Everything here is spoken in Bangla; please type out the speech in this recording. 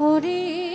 ওরে